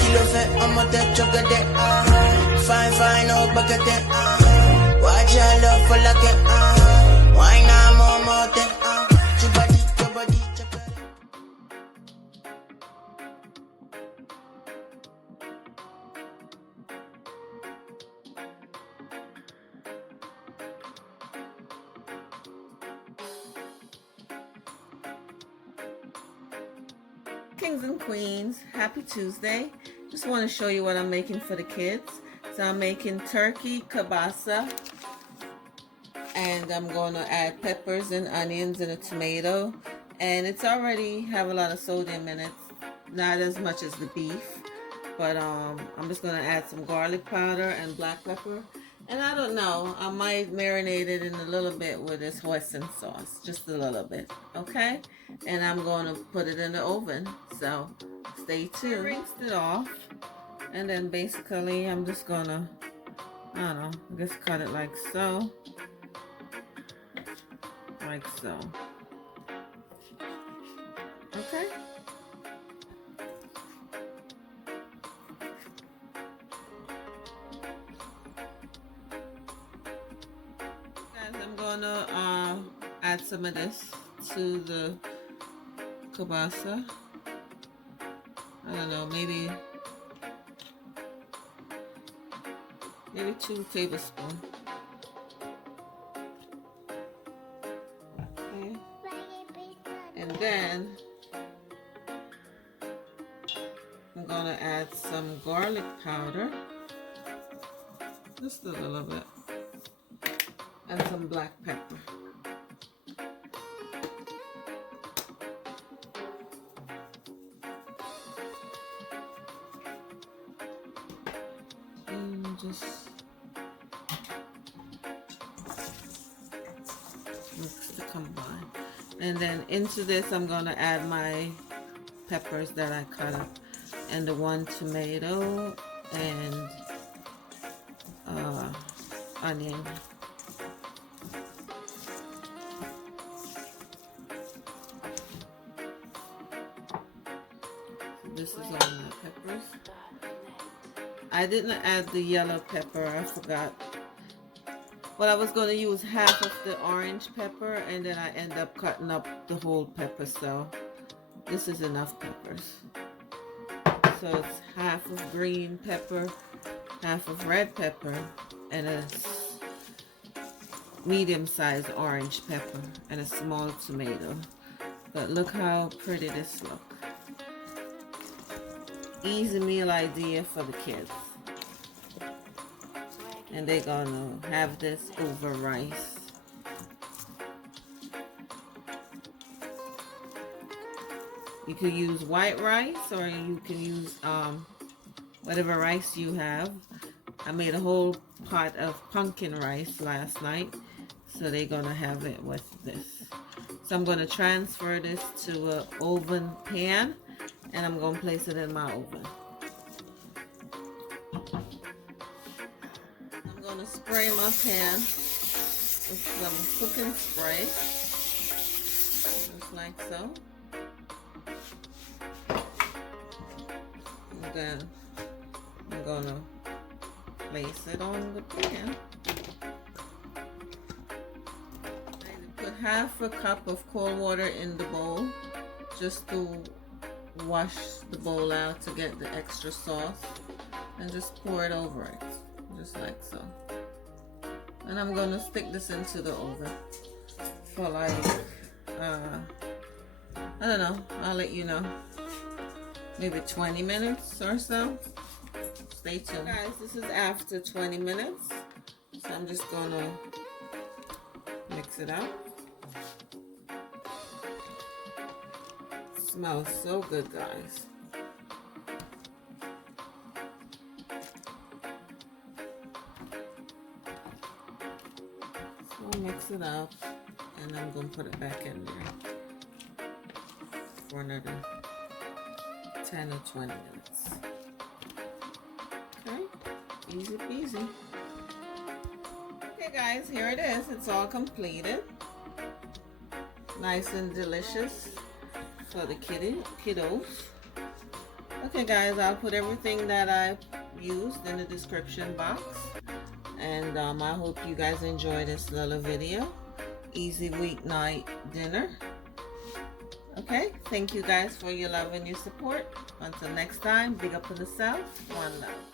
Kilo fait en mode chocolat, fine, fine, oh, baguette, watch your love for like it, why not more, your body, chocolate. Kings and queens, happy Tuesday. Just want to show you what I'm making for the kids. So I'm making turkey kielbasa, and I'm going to add peppers and onions and a tomato, and it's already have a lot of sodium in it, not as much as the beef, but I'm just going to add some garlic powder and black pepper. And I don't know, I might marinate it in a little bit with this hoisin sauce, just a little bit, okay? And I'm going to put it in the oven, so stay tuned. Rinsed it off, and then basically I'm just going to, I don't know, just cut it like so. Like so. Okay? I'm gonna add some of this to the kielbasa. I don't know, maybe 2 tablespoons. Okay. And then I'm gonna add some garlic powder, just a little bit, and some black pepper. And just mix to combine. And then into this I'm going to add my peppers that I cut up, and the 1 tomato and onion. This is all my peppers. I didn't add the yellow pepper, I forgot. But I was going to use half of the orange pepper, and then I end up cutting up the whole pepper, so this is enough peppers. So it's half of green pepper, half of red pepper, and a medium-sized orange pepper, and a small tomato. But look how pretty this looks. Easy meal idea for the kids. And they're gonna have this over rice. You could use white rice, or you can use whatever rice you have. I made a whole pot of pumpkin rice last night, so they're gonna have it with this. So I'm gonna transfer this to an oven pan, and I'm gonna place it in my oven. I'm gonna spray my pan with some cooking spray, just like so. And then I'm gonna place it on the pan. I put half a cup of cold water in the bowl just to wash the bowl out to get the extra sauce, and just pour it over it, just like so. And I'm gonna stick this into the oven for like I don't know, I'll let you know, maybe 20 minutes or so. Stay tuned. Guys, this is after 20 minutes, so I'm just gonna mix it up. Smells so good, guys. So mix it up, and I'm gonna put it back in there for another 10 or 20 minutes. Okay, easy peasy. Okay guys, here it is. It's all completed. Nice and delicious for the kiddos. Okay guys, I'll put everything that I used in the description box. And I hope you guys enjoy this little video. Easy weeknight dinner. Okay, thank you guys for your love and your support. Until next time, big up in the South. One love.